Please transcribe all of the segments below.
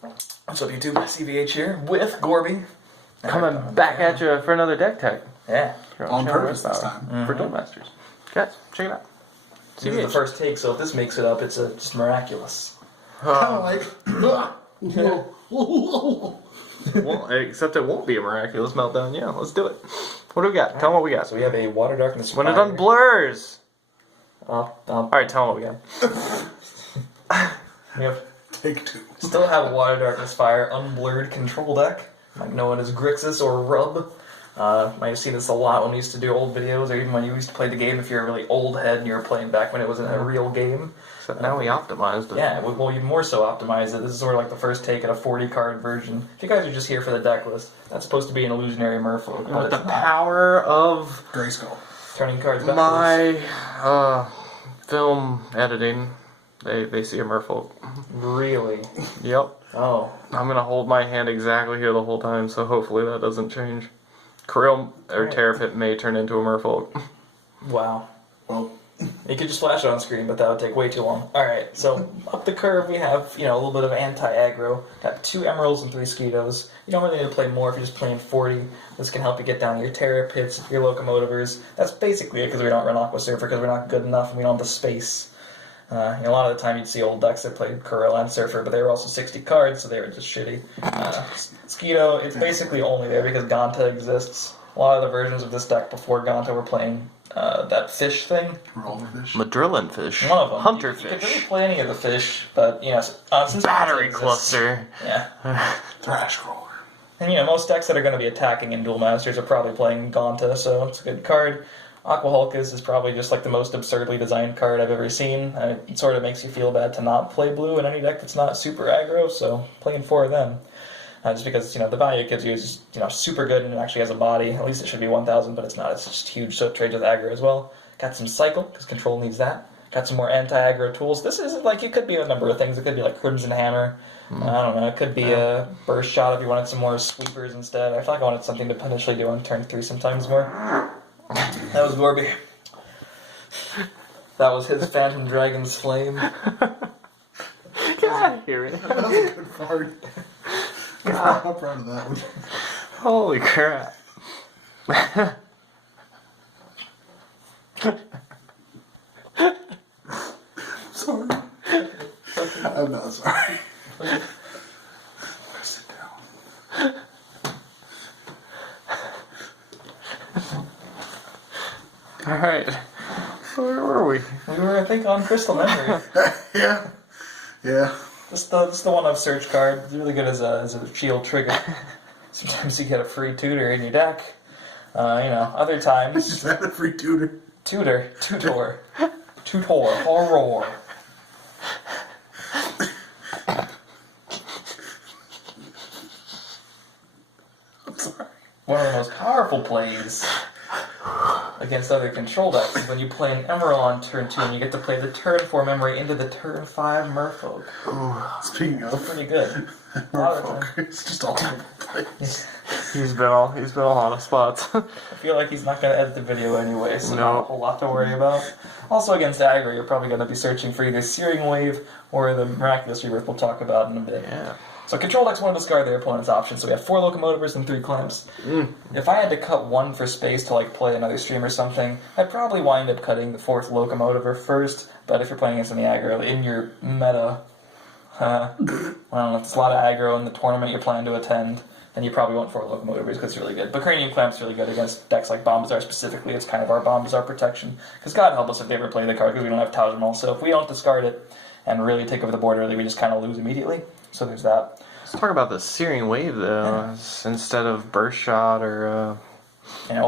What's up, YouTube? CVH here with Gorby. Coming back at you for another deck tech. Yeah. On purpose this time. For Duel Masters. Guys, check it out. This is the first take, so if this makes it up, it's just miraculous. Kind of like... Well, except it won't be a Miraculous Meltdown. Yeah, let's do it. What do we got? Tell them what we got. So we have a Water Darkness When it Fire. unblurs. Alright, tell them what we got. We have Take two. still have a Water Darkness Fire unblurred control deck, like known as Grixis or Rub. Might have seen this a lot when we used to do old videos, or even when you used to play the game if you're a really old head and you were playing back when it wasn't a real game. Except now we optimized it. Yeah, well, you more so optimize it. This is sort of like the first take at a 40-card version. If you guys are just here for the deck list, that's supposed to be an Illusionary Merfolk. But With the it's not. power of Grayskull. Turning cards backwards. my film editing, they see a Merfolk. Really? Yep. Oh. I'm going to hold my hand exactly here the whole time, so hopefully that doesn't change. Corile or Terrapit may turn into a Merfolk. Wow. Well, You could just flash it on screen, but that would take way too long. Alright, so up the curve we have, a little bit of anti-aggro. Got 2 Emeralds and 3 Squitoes. You don't really need to play more if you're just playing 40. This can help you get down your Terrapits, your Loco Motivers. That's basically it because we don't run Aqua Surfer because we're not good enough and we don't have the space. A lot of the time you'd see old decks that played Corile and Surfer, but they were also 60 cards, so they were just shitty. Squito, it's basically only there because Ganta exists. A lot of the versions of this deck before Ganta were playing that fish thing. Rollerfish. Madrillian fish. One of them. Hunter You could fish. really play any of the fish, but, since Battery Ganta exists- cluster. Yeah. Thrash Roller. And, most decks that are going to be attacking in Duel Masters are probably playing Ganta, so it's a good card. Aqua Hulcus is probably just like the most absurdly designed card I've ever seen. It sort of makes you feel bad to not play blue in any deck that's not super aggro, so playing 4 of them. Just because, the value it gives you is, super good and it actually has a body. At least it should be 1,000, but it's not. It's just huge, so it trades with aggro as well. Got some Cycle, because Control needs that. Got some more anti-aggro tools. This is, it could be a number of things. It could be like Crimson Hammer. I don't know. It could be a Burst Shot if you wanted some more sweepers instead. I feel like I wanted something to potentially do on turn 3 sometimes more. That was Gorby. That was his Phantom Dragon's Flame. Get out of here, man. That was a good card. I'm proud of that one. Holy crap. Sorry. I'm not sorry. Sit down. Alright. Where were we? We were, I think, on Crystal Memory. Yeah. Yeah. This is the one-off search card. It's really good as a shield trigger. Sometimes you get a free tutor in your deck. Other times... Is that a free tutor? Tutor. Horror. I'm sorry. One of the most powerful plays against other control decks is when you play an Emeral on turn 2 and you get to play the turn 4 memory into the turn 5 Merfolk. Speaking of Pretty good. A lot of the time. Merfolk, it's just all over the place. He's been a lot of spots. I feel like he's not going to edit the video anyway, so No. not a whole lot to worry about. Also, against aggro, you're probably going to be searching for either Searing Wave or the Miraculous Rebirth we'll talk about in a bit. Yeah. So control decks want to discard their opponent's options, so we have 4 Loco Motivers and 3 Clamps. If I had to cut one for space to play another stream or something, I'd probably wind up cutting the 4th Loco Motiver first, but if you're playing against any aggro in your meta, I don't know, if it's a lot of aggro in the tournament you're planning to attend, then you probably want 4 Loco Motivers because it's really good. But Cranium Clamp's really good against decks like Bombazar specifically. It's kind of our Bombazar protection. Because God help us if they ever play the card because we don't have Taujamal. So if we don't discard it and really take over the board early, we just kind of lose immediately. So there's that. Let's talk about the Searing Wave, though, instead of Burst Shot or...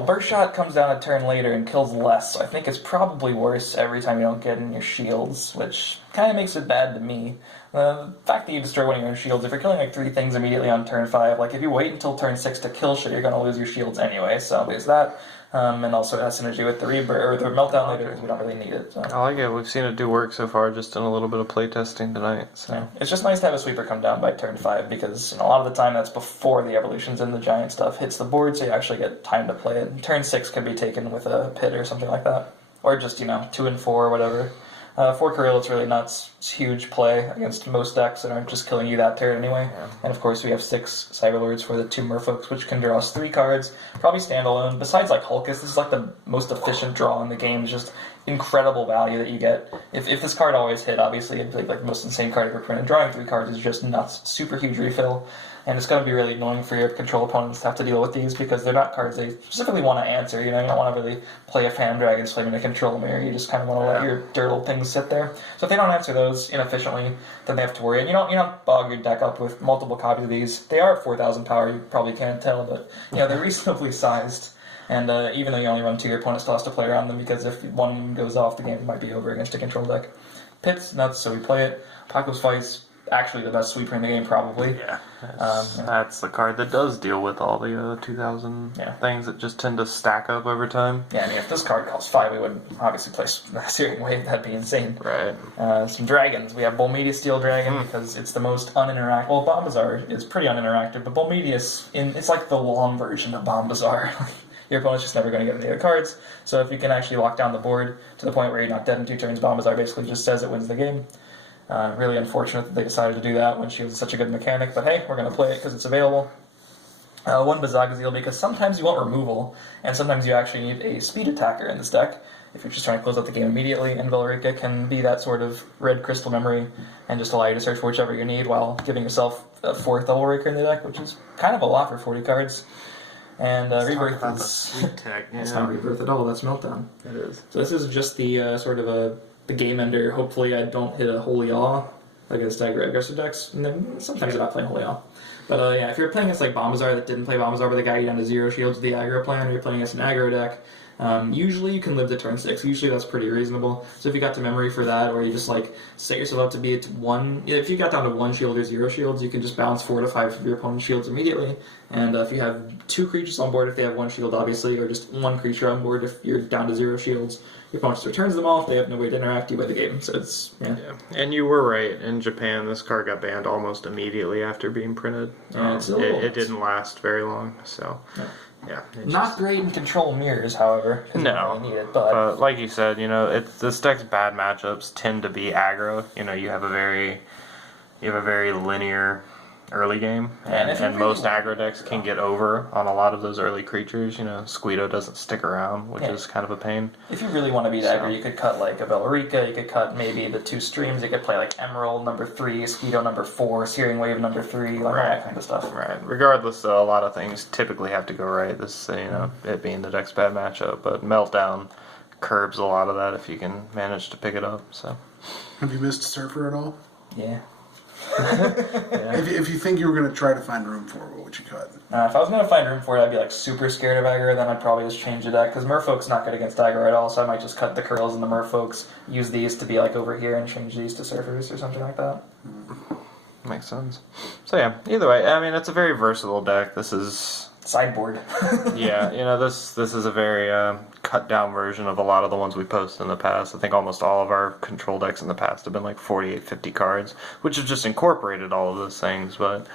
Burst Shot comes down a turn later and kills less, so I think it's probably worse every time you don't get in your shields, which kind of makes it bad to me. The fact that you destroy one of your own shields, if you're killing 3 things immediately on turn 5, if you wait until turn 6 to kill shit, you're going to lose your shields anyway, so there's that. And also it has synergy with the Rebirth, or the Meltdown later, because we don't really need it. So. I like it. We've seen it do work so far, just in a little bit of playtesting tonight. So. Yeah. It's just nice to have a sweeper come down by turn 5, because a lot of the time that's before the evolutions and the giant stuff hits the board, so you actually get time to play it. And turn 6 can be taken with a pit or something like that. Or just, 2 and 4 or whatever. For Corile, it's really not huge play against most decks that aren't just killing you that turn anyway. Yeah. And of course, we have 6 Cyberlords for the 2 Merfolks, which can draw us 3 cards, probably standalone. Besides like Hulcus, this is like the most efficient draw in the game. It's just incredible value that you get. If this card always hit, obviously, it'd be like the most insane card ever printed. Drawing 3 cards is just nuts. Super huge refill. And it's going to be really annoying for your control opponents to have to deal with these because they're not cards they specifically want to answer. You know, you don't want to really play a Fan Dragon's Flame in a control mirror. You just kind of want to let your dirtle things sit there. So if they don't answer those inefficiently, then they have to worry. And you don't bog your deck up with multiple copies of these. They are at 4,000 power. You probably can't tell, but they're reasonably sized. And even though you only run 2, your opponent still has to play around them because if one goes off, the game might be over against a control deck. Pit's nuts, so we play it. Apocalypse Fight's actually the best sweeper in the game, probably. Yeah. That's the card that does deal with all the 2,000 things that just tend to stack up over time. Yeah, I mean, if this card costs 5, we would obviously play Searing Wave. That'd be insane. Right. Some dragons. We have Bolmeteus Dragon because it's the most uninteractive. Well, Bombazar is pretty uninteractive, but Bolmeteus, it's like the long version of Bombazar. Your opponent's just never going to get any of the cards. So if you can actually lock down the board to the point where you're not dead in 2 turns, Bombazar basically just says it wins the game. Really unfortunate that they decided to do that when she was such a good mechanic, but hey, we're going to play it because it's available. 1 Baszagazeal because sometimes you want removal, and sometimes you actually need a speed attacker in this deck if you're just trying to close out the game immediately, and Velyrika can be that sort of red crystal memory and just allow you to search for whichever you need while giving yourself a 4th Double Raker in the deck, which is kind of a lot for 40 cards. And Rebirth is... It's not Rebirth at all, that's Meltdown. It is. So this is just the sort of the game ender. Hopefully I don't hit a Holy Awe against aggressive decks, and then sometimes I'm not playing Holy Awe. But if you're playing against like Bombazar that didn't play Bombazar but they got you down to 0 shields with the aggro plan, or you're playing against an aggro deck, usually you can live to turn 6. Usually that's pretty reasonable. So if you got to memory for that, or you just like set yourself up to be at 1, if you got down to 1 shield or 0 shields, you can just bounce 4 to 5 of your opponent's shields immediately. And if you have 2 creatures on board, if they have 1 shield obviously, or just 1 creature on board if you're down to 0 shields, your opponent just returns them off, they have no way to interact you by the game, so it's, Yeah, and you were right. In Japan, this card got banned almost immediately after being printed. It didn't last very long, so... Yeah, not great in control mirrors, however. No, you really need it, but like you said, this deck's bad matchups tend to be aggro. You have a very linear early game, and most aggro decks can get over on a lot of those early creatures. Squito doesn't stick around, which is kind of a pain. If you really want to be aggro, you could cut like a Velyrika, you could cut maybe the 2 streams, you could play like Emeral number 3, Squito number 4, Searing Wave number 3, like that kind of stuff. Right. Regardless, though, a lot of things typically have to go right. This, it being the deck's bad matchup, but Meltdown curbs a lot of that if you can manage to pick it up. So, have you missed Surfer at all? Yeah. If you think you were going to try to find room for it, what would you cut? If I was going to find room for it, I'd be like super scared of aggro, then I'd probably just change the deck, because Merfolk's not good against aggro at all, so I might just cut the Corilles and the Merfolks, use these to be like over here, and change these to Surfers or something like that. Makes sense. So yeah, either way, I mean, it's a very versatile deck. This is... Sideboard. This is a very cut down version of a lot of the ones we posted in the past. I think almost all of our control decks in the past have been like 48, 50 cards, which have just incorporated all of those things, but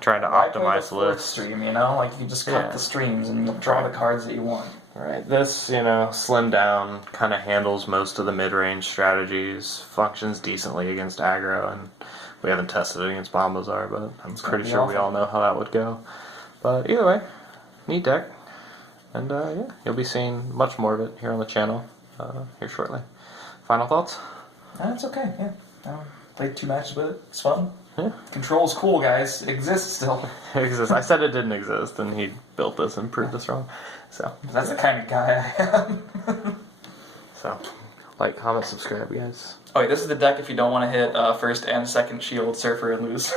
trying to optimize lists. Stream, like you just cut the streams and you draw the cards that you want. Right. This, slimmed down, kind of handles most of the mid-range strategies, functions decently against aggro, and we haven't tested it against Bombazar, but I'm pretty sure we all know how that would go. But either way, neat deck. And you'll be seeing much more of it here on the channel here shortly. Final thoughts? It's okay, yeah. I played 2 matches with it. It's fun. Yeah. Control's cool, guys. It exists still. It exists. I said it didn't exist, and he built this and proved us wrong. So that's the kind of guy I am. So, like, comment, subscribe, guys. Oh, wait, this is the deck if you don't want to hit 1st and 2nd shield Surfer and lose.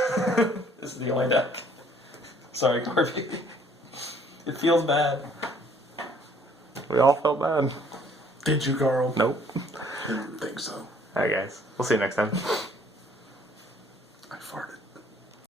This is the only deck. Sorry, Gorby. It feels bad. We all felt bad. Did you, Carl? Nope. Didn't think so. Alright, guys. We'll see you next time.